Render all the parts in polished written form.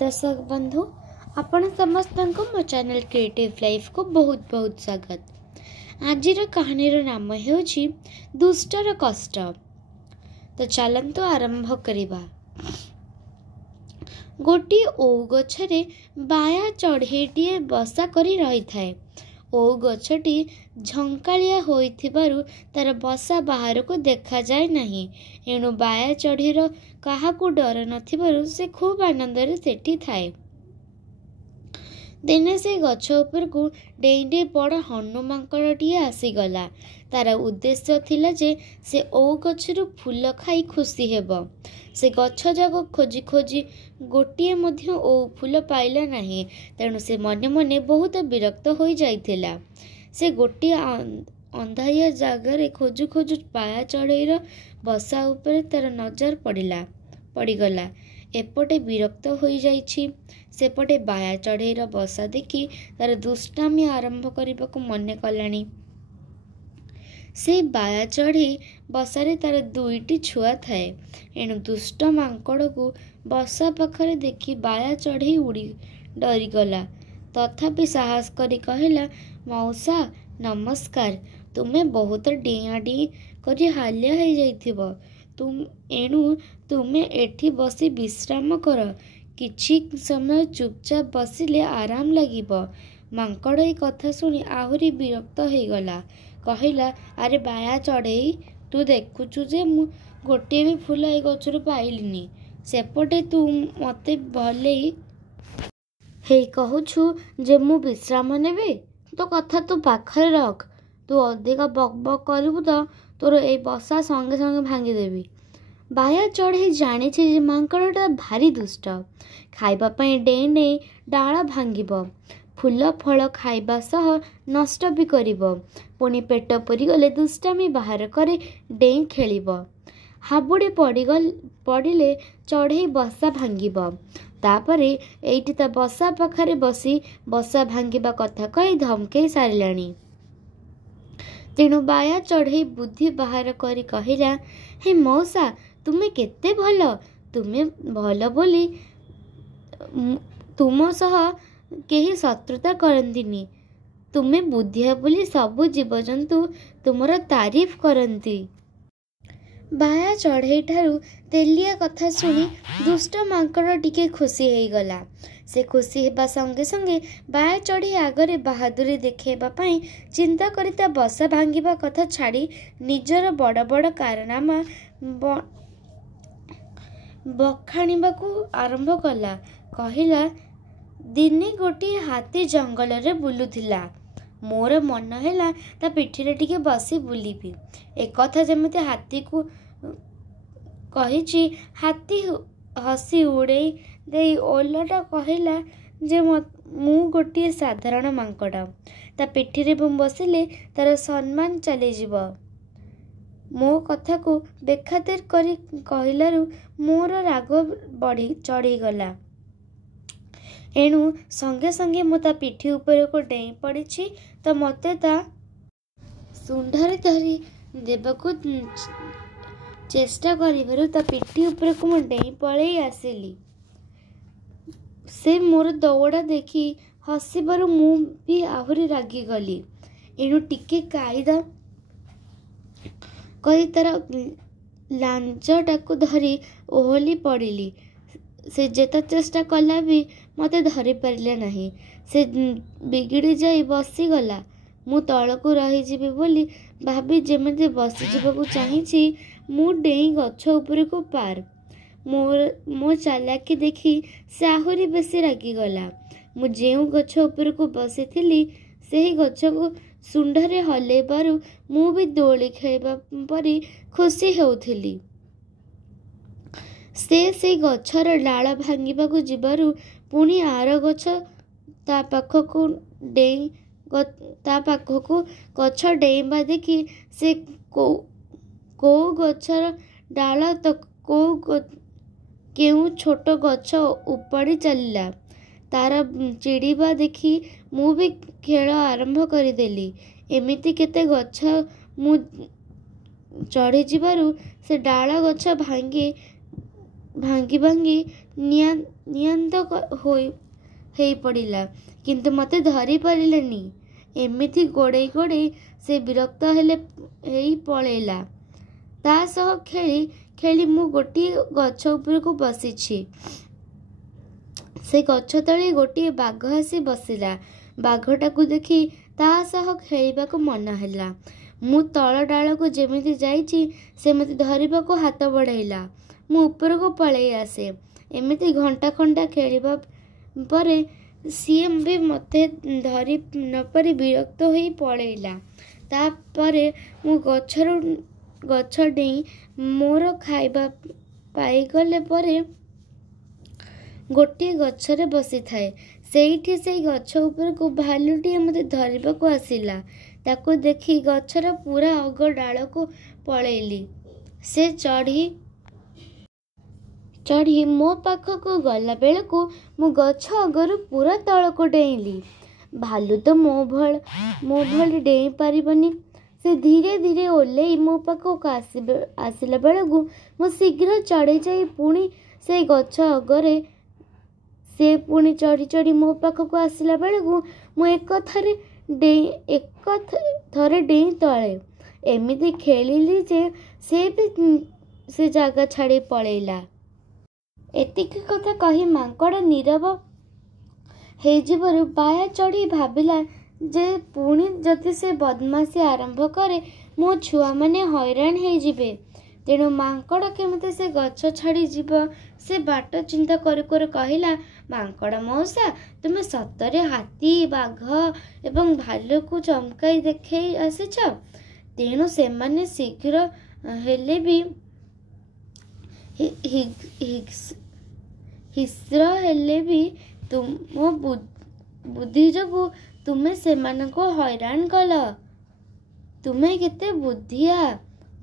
दर्शक बंधु आपण समस्त मो चैनल क्रिएटिव लाइफ को बहुत बहुत स्वागत। आज कहानी नाम है दुष्टर कष्ट। तो चलंतु आरंभ करिबा। गोटी ओ गछरे बाया चढ़ेटीए बसा करी रही थाए। ओ गछटी झंकालिया होइथिबारु तार बसा बाहर को देखा जाए नहीं। एणु बाया चढ़ीर काहाकू डर नथिबारु से खूब आनंदरे सेठी थाए। दिने से गछ उपर को डेई डेई बड़ हनु मांकड़टिए आसीगला। तार उद्देश्य थिला जे से ओ गछरु फूल खाई खुशी हेब। से गछ जाक खोजी खोजी गोटिए मध्य ओ फूल पाइला नहीं। तेणु से मने मने बहुत विरक्त हो जाइथिला। से गोटिए अंधारिया जगार खोजु खोजु बाया चढ़ईर बसा उपर तार नजर पड़गला। एपटे विरक्त हो जाइछि, सेपटे बाया चढ़ईर बसा देखी तार दुष्टामी आरंभ करने को मन कलानी। से बाया चढ़ी बसारे तार दुईटी छुआ थाए। एणु दुष्ट मांकड़ को बसा पाखरे देखी बाया चढ़ी उड़ी डरीगला। तथापि साहस करी कहला, मौसा नमस्कार। तुम्हें बहुत डिया डी करी हालिया हो जाइथिबो। एणु तुमे एठी बसी विश्राम कर। किछि समय चुपचाप बसिले आराम लागिबो। मांकड़ ए कथा सुनी आहुरी विरक्त हो गला। कहला, अरे बाया चढ़ई, तू देखुचु जे मु गोटे भी फूल ए गछरु पाइलिनी। सेपटे तू मते भले हे कहूछु जे मु विश्राम नेबे। तो कथा तू पाखरे रख। तू अधिक बक बक करिबु तो तोर ए बसा संगे संगे भांगी देबी। बाया चढ़ई जानिछि जे मांकड़टा भारी दुष्ट। खाइबा पई डेई डेई डाळ भांगिबो, फूल फल खाइबा सह नष्ट भी करिबो। पुणी पेट पुरी गले दुष्टामी बाहर करे डेई खेलिबो। हाबुड़ी पड़िले चढ़ई बसा भांगिबो। तापरे एइटी ता बसा पाखरे बसी बसा भांगिबा कथा कही धमकेई सारिलाणी। तेणु बाया चढ़ई बुद्धि बाहर करी कहला, हे मौसा, तुमे केते भल। तुमे भल बोली तुम सह केही शत्रुता करंतिनी। तुमे बुद्धिया बोली सबु जीवजंतु तुमर तारीफ करंती। बाया चढ़ई ठारू तेलिया कथा सुनी दुष्ट मांकड़ टिके खुशी हो गला। से खुशी हेबा संगे संगे बाया चढ़ी आगरे बहादुरी देखेबा पई चिंता करिता बसा भांगिबा कथा छाड़ी निजर बड़ बड़ कारनामा बखाणीबाकू आरंभ कला। कहला, दिने गोटे हाथी जंगल रे बुलुथिला। मोर मन हैला ता पिठीरे टिके बसी बुलीबी। एक कथा जेमिति हाथी को कहिछि। हाथी हसी उड़े दे ओलटा कहला जे मु गोटे साधारण मांकड़। ता पिठीरे बसिले तार सम्मान चली जीव। मो कथा को बेखातिर करी कहलारु मोर राग बढ़ी चढ़ी गला। एणु संगे संगे मु ता पिठी ऊपर को डेई पड़ी तो मते ता सुंडरे धरी देबकु चेष्टा करिबारु ता पिठी ऊपर को मु डेई पळेई आसिली। से मोर दौड़ा देखी हसिबारु मु भी आहुरी रागी गली। एणु टिके कायदा कही तार लांजटाकू धरी ओहली पड़िली। से जेता चेष्टा कला भी मते धरी पारिले नहीं। से बिगिड़ी जाई बसी गला। मु तळकू रही जीवी बोली भाभी जेमिति बसी जीवकू चाहिछि मु डेई गछ ऊपर को पार। मो चालाकी देखी से आहुरी बेसी रागी गला। मु जेउ गछ ऊपर को बसी थिली सेही गछ को सुंडरे हलेबारु मु भी दोली खेबा परी खुशी हेउथिली। से गछर डाल भांगिबाकू जिबारु पुणी आर गछ ता पाखकू गछ डेइबा देखी से को गछर डाल तो केउ छोट गछ उपाड़ी चलिला। तार चिड़ीबा देखी मु भी खेल आरंभ करदेली। एमिति केते गछ मु चढ़ी जिबारु से डाल गछ भांगी ନିୟନ୍ତ ହୋଇ ପଡ଼ିଲା, କିନ୍ତୁ ମୋତେ ଧରି ପାରିଲେନି। ଏମିତି ଗୋଡ଼େଇ ଗୋଡ଼େଇ ସେ ବିରକ୍ତ ହେଇ ପଳେଇଲା। ତା ସହ ଖେଳି ଖେଳି ମୁଁ ଗୋଟିଏ ଗଛ ଉପରକୁ ବସିଛି। ସେ ଗଛ ତଳେ ଗୋଟିଏ ବାଘ ଆସି ବସିଲା। ବାଘଟାକୁ ଦେଖି ତା ସହ ଖେଳିବାକୁ ମନ ହେଲା। ମୁଁ ତଳ ଡାଳକୁ ଯେମିତି ଯାଇଛି ସେ ମୋତେ ଧରିବାକୁ ହାତ ବଢ଼ାଇଲା। ମୁଁ ଉପରକୁ ପଳେଇ ଆସେ। ଏମିତି ଘଣ୍ଟା ଘଣ୍ଟା ଖେଳିବା ପରେ ସିଏ ବି ମୋତେ ଧରି ନପାରି ବିରକ୍ତ ହୋଇ ପଳେଇଲା। ତାପରେ ମୁଁ ଗଛ ଡେଇଁ ମୋର ଖାଇବା ପାଇଗଲେ ପରେ ଗୋଟିଏ ଗଛରେ ବସିଥାଏ। ସେଇ ଗଛ ଉପରକୁ ଭାଲୁଟିଏ ମୋତେ ଧରିବାକୁ ଆସିଲା। ତାକୁ ଦେଖି ଗଛର ପୁରା ଅଗ ଡାଳକୁ ପଳେଇଲି। ସେ ଚଢ଼ି ମୋ ପାଖକୁ ଗଲା ବେଳକୁ ମୁଁ ଗଛ ଅଗରୁ ପୁରା ତଳକୁ ଡେଇଁଲି। ଭାଲୁ ତ ମୋ ଭଳି ଡେଇଁ ପାରିବନି। ସେ ଧୀରେ ଧୀରେ ଓହ୍ଲେଇ ମୋ ପାଖକୁ ଆସିଲା ବେଳକୁ ମୁଁ ଶୀଘ୍ର ଚଢ଼ି ଯାଇ ପୁଣି ସେଇ ଗଛ ଅଗରେ ସେ ପୁଣି ଚଢ଼ି ଚଢ଼ି ମୋ ପାଖକୁ ଆସିଲା ବେଳକୁ ମୁଁ ଏକ ଥରେ ଡେଇଁ ତଳେ। ଏମିତି ଖେଳିଲି ଯେ ସେ ବି ସେ ଜାଗା ଛାଡ଼ି ପଳେଇଲା। ଏତିକି କଥା କହି ମାଙ୍କଡ଼ ନୀରବ ହେଇଯିବାରୁ ବାୟା ଚଢ଼ି ଭାବିଲା ଯେ ପୁଣି ଯଦି ସେ ବଦମାସି ଆରମ୍ଭ କରେ ମୋ ଛୁଆମାନେ ହଇରାଣ ହେଇଯିବେ। ତେଣୁ ମାଙ୍କଡ଼ କେମିତି ସେ ଗଛ ଛାଡ଼ି ଯିବ ସେ ବାଟ ଚିନ୍ତା କରୁ କରୁ କହିଲା, ମାଙ୍କଡ଼ ମଉସା, ତୁମେ ସତରେ ହାତୀ, ବାଘ ଏବଂ ଭାଲୁକୁ ଚମକାଇ ଦେଖେଇ ଆସିଛ। ତେଣୁ ସେମାନେ ଶୀଘ୍ର ହେଲେ ବି ହିଂସ୍ର ହେଲେ ବି ତୁମ ବୁଦ୍ଧି ଯୋଗୁଁ ତୁମେ ସେମାନଙ୍କୁ ହଇରାଣ କଲ। ତୁମେ କେତେ ବୁଦ୍ଧିଆ।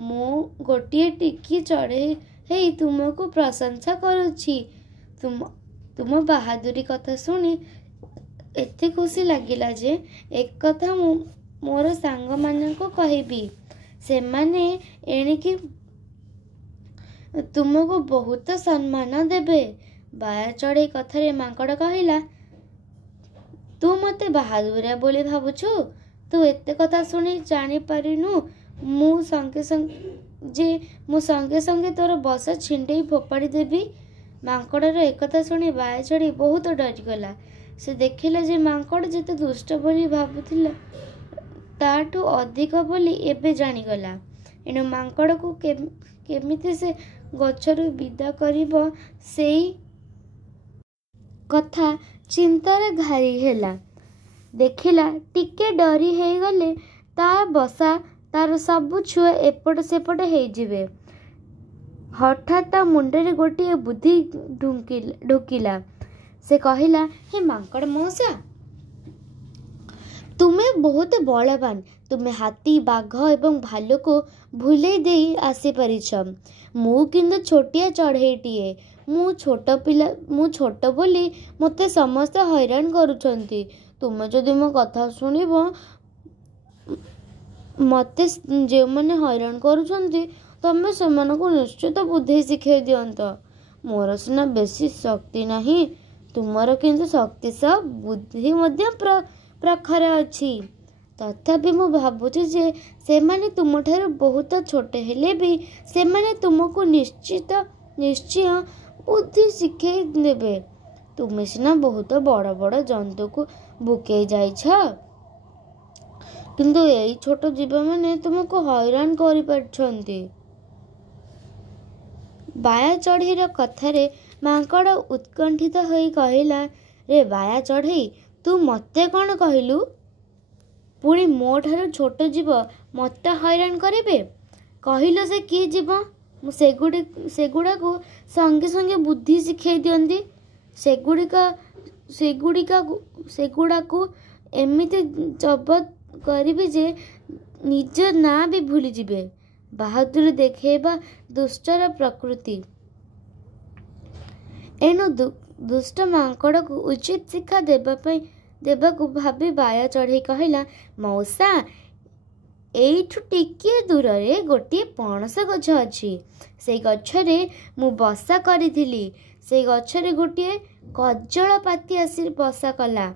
ମୁଁ ଗୋଟିଏ ଟିକି ଚଢ଼େଇ ତୁମକୁ ପ୍ରଶଂସା କରୁଛି। ତୁମ ବାହାଦୁରୀ କଥା ଶୁଣି ଏତେ ଖୁସି ଲାଗିଲା ଯେ ଏକଥା ମୁଁ ମୋର ସାଙ୍ଗମାନଙ୍କୁ କହିବି। ସେମାନେ ଏଣିକି ତୁମକୁ ବହୁତ ସମ୍ମାନ ଦେବେ। ବାୟା ଚଢ଼େଇ କଥାରେ ମାଙ୍କଡ଼ କହିଲା, ତୁ ମୋତେ ବାହାଦୁରିଆ ବୋଲି ଭାବୁଛୁ? ତୁ ଏତେ କଥା ଶୁଣି ଜାଣିପାରିନୁ ମୁଁ ସଙ୍ଗେ ସଙ୍ଗେ ତୋର ବସା ଛିଣ୍ଡେଇ ଫୋପାଡ଼ି ଦେବି। ମାଙ୍କଡ଼ର ଏକଥା ଶୁଣି ବାୟା ଚଢ଼େଇ ବହୁତ ଡରିଗଲା। ସେ ଦେଖିଲା ଯେ ମାଙ୍କଡ଼ ଯେତେ ଦୁଷ୍ଟ ବୋଲି ଭାବୁଥିଲା ତାଠୁ ଅଧିକ ବୋଲି ଏବେ ଜାଣିଗଲା। ଏଣୁ ମାଙ୍କଡ଼କୁ କେମିତି ସେ ଗଛରୁ ବିଦା କରିବ ସେଇ କଥା ଚିନ୍ତାରେ ଘାରି ହେଲା। ଦେଖିଲା ଟିକେ ଡରି ହେଇଗଲେ ତା ବସା ତାର ସବୁ ଛୁଆ ଏପଟ ସେପଟ ହେଇଯିବେ। ହଠାତ୍ ତା ମୁଣ୍ଡରେ ଗୋଟିଏ ବୁଦ୍ଧି ଢୁକିଲା। ସେ କହିଲା, ହେ ମାଙ୍କଡ଼ ମଉସା, ତୁମେ ବହୁତ ବଳବାନ। ତୁମେ ହାତୀ, ବାଘ ଏବଂ ଭାଲୁକୁ ଭୁଲେଇ ଦେଇ ଆସିପାରିଛ। ମୁଁ କିନ୍ତୁ ଛୋଟିଆ ଚଢ଼େଇଟିଏ। ମୁଁ ଛୋଟ ବୋଲି ମୋତେ ସମସ୍ତେ ହଇରାଣ କରୁଛନ୍ତି। ତୁମେ ଯଦି ମୋ କଥା ଶୁଣିବ, ମୋତେ ଯେଉଁମାନେ ହଇରାଣ କରୁଛନ୍ତି ତମେ ସେମାନଙ୍କୁ ନିଶ୍ଚିତ ବୁଦ୍ଧି ଶିଖେଇ ଦିଅନ୍ତ। ମୋର ସିନା ବେଶୀ ଶକ୍ତି ନାହିଁ, ତୁମର କିନ୍ତୁ ଶକ୍ତି ସହ ବୁଦ୍ଧି ମଧ୍ୟ ପ୍ରଖର ଅଛି। ତଥାପି ମୁଁ ଭାବୁଛି ଯେ ସେମାନେ ତୁମଠାରୁ ବହୁତ ଛୋଟ ହେଲେ ବି ସେମାନେ ତୁମକୁ ନିଶ୍ଚୟ ବୁଦ୍ଧି ଶିଖେଇ ଦେବେ। ତୁମେ ସିନା ବହୁତ ବଡ଼ ବଡ଼ ଜନ୍ତୁକୁ ଭୁକେଇ ଯାଇଛ, କିନ୍ତୁ ଏଇ ଛୋଟ ଜୀବମାନେ ତୁମକୁ ହଇରାଣ କରିପାରୁଛନ୍ତି। ବାୟା ଚଢ଼େଇର କଥାରେ ମାଙ୍କଡ଼ ଉତ୍କଣ୍ଠିତ ହୋଇ କହିଲା, ରେ ବାୟା ଚଢ଼େଇ, ତୁ ମୋତେ କ'ଣ କହିଲୁ? ପୁଣି ମୋ ଠାରୁ ଛୋଟ ଜୀବ ମୋତେ ହଇରାଣ କରିବେ? କହିଲ ସେ କି ଜୀବ? ମୁଁ ସେଗୁଡ଼ାକୁ ସଙ୍ଗେ ସଙ୍ଗେ ବୁଦ୍ଧି ଶିଖେଇ ଦିଅନ୍ତି। ସେଗୁଡ଼ାକୁ ଏମିତି ଜବତ କରିବି ଯେ ନିଜ ନାଁ ବି ଭୁଲିଯିବେ। ବାହାଦୁରୀ ଦେଖେଇବା ଦୁଷ୍ଟର ପ୍ରକୃତି। ଏଣୁ ଦୁଷ୍ଟ ମାଙ୍କଡ଼କୁ ଉଚିତ ଶିକ୍ଷା ଦେବାକୁ ଭାବି ବାୟା ଚଢ଼େଇ କହିଲା, ମଉସା, ଏଇଠୁ ଟିକିଏ ଦୂରରେ ଗୋଟିଏ ପଣସ ଗଛ ଅଛି। ସେଇ ଗଛରେ ମୁଁ ବସା କରିଥିଲି। से गछरे गोटे कजलपाती आसी बसा कला।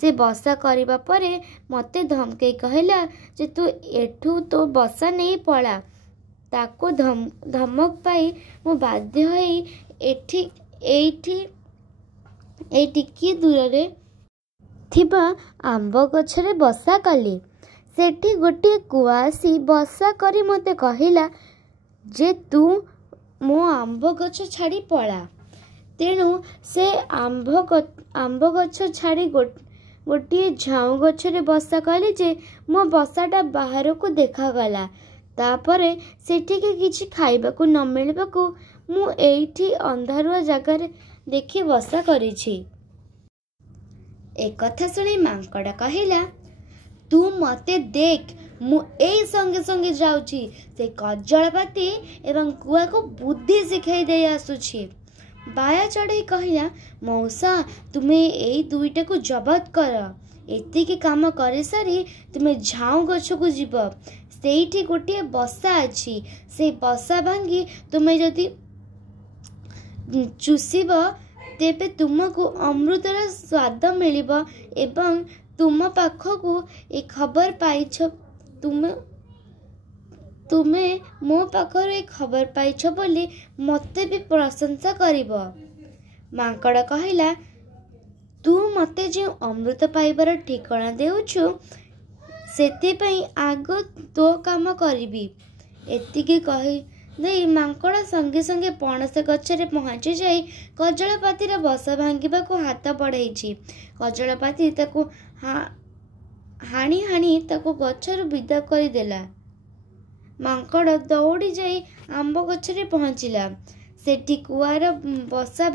से बसा करबा परे मते धमकई कहला जे तू एठू तो बसा नहीं पड़ा। ताको धमक पाई मु बाध्य होई एठी की दूर रे थिबा आंब गछरे बसा कली। सेठी गोटे कुआ आसी बसा करी मते कहला जे तू मो आंब गछ छाड़ी पड़ा। तेणु से आंब गछ छाड़ी गोटे झाऊ गछरे बसा कली जे मो बसाटा बाहर को देखगला। तापरे सेठिके किछि खाइबाकू न मिलबाकू मु एठी अंधारुआ जगार देखि बसा करिछि। एक कथा सुनी मांकड़ कहला तू मते देख मु एई संगे संगे जाउछि से कजलपाती एवं कुआ को बुद्धि सिखाई दे आसुछि। बाया चढ़ई कहला मौसा तुमे एई दुईटा को जबत कर। एतिके काम करे सारी तुमे झाऊ गछ को जीव। सेठी गोटे बसा अछि। से बसा भांगी तुमे जदि चुसीब तेबे तुमको अमृतर स्वाद मिलिब एवं तुम पाखकू ए खबर पाइछ तुमे मो पाखर ए खबर पाइछ बोली मते भी प्रशंसा करिब। मांकड़ कहला तू मते जे अमृत पाइबार ठिकाना देउछु सेतिपई आग तो काम करिबी। एतिके कहि नहीं मांकड़ संगे संगे पणस गछरे पहुँची जाई कजलपातीर बसा भांगिबा को हाथ बढ़ाई। कजलपाती ताको हाणी हाणी ताको गछरु विदा करदेला। मांकड़ दौड़ी जाई आंब गछरे पहुँचला। सेठी कुआर बसा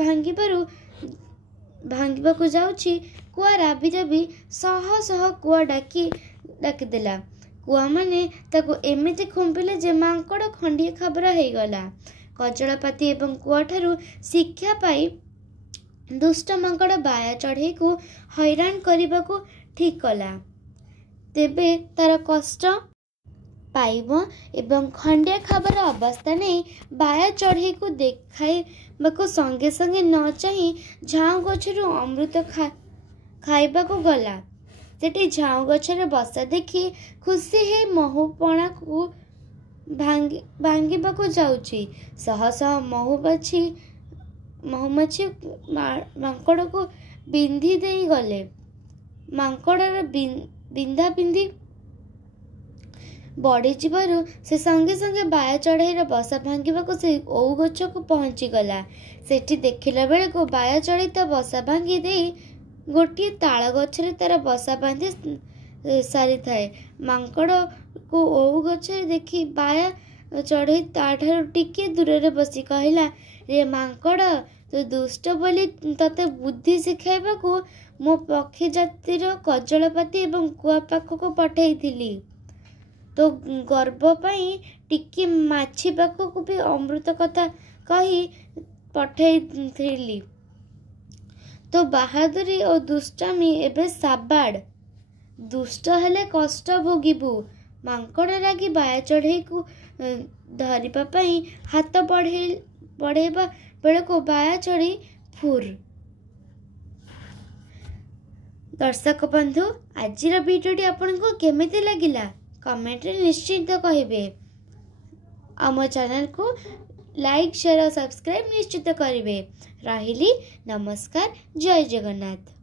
भांगिबा को जाउछि। कुआ राबी राबी सह सह कुआ डाकिदेला। कुआ माने ताको एमिति खुंपिले जे मांकड़ खंडिए खबरा हो गला। कजलपाती एवं कुआ ठारू शिक्षा पाई दुष्ट मांकड़ बाया चढ़ई को हैरान करने को ठीक कला। तेबे तार कष्ट पाइब एवं खंडिया खबर अवस्था नहीं बाया चढ़ई को देखाइबाको संगे संगे न चाही झाऊ गछरु अमृत खाइबा को गला। सेठी झाऊ गछरे बसा देखी खुशी है महुपणा को भांगिबा को जाउछि। सह सह महुमाछी मांकड़ को बिंधी देई गले। मांकड़र बिंधा बिंधी बढ़ी जीवारु से संगे संगे बाया चढ़ईर बसा भांगिबा को से ओउ गछ को पहुँची गला। सेठी देखिला बेले को बाया चढ़ई ता बसा भांगी देई गोटे ताल गछरे तार बसा बांधि सारी थाए। मांकड़ को ओउ गछरे देखी बाया चढ़ई ताठारु टिके दूर बसी कहला रे मांकड़ तू दुष्ट बोली तते बुद्धि शिखाइबा को मो पक्षी जातिर कजलपाती एवं कुआ पाख को पठाइथिली। तो गर्व पाई टिके माछी पाख को भी अमृत कथा कही पठाइथिली। तो बहादुरी और दुष्टामी एबे साबाड़। दुष्ट हेले कष्ट भोगिबू। मांकड़ रागी बाया चढ़ई को धरिबा पई हाथ बढ़ेबा बेले को बाया चढ़ई फुर। दर्शक बंधु आजिर वीडियोटी आपनको केमिति लागिला कमेंट रे निश्चित कहिबे। आम चैनल को लाइक शेयर और सब्सक्राइब निश्चित करिवे। रहिली नमस्कार। जय जगन्नाथ।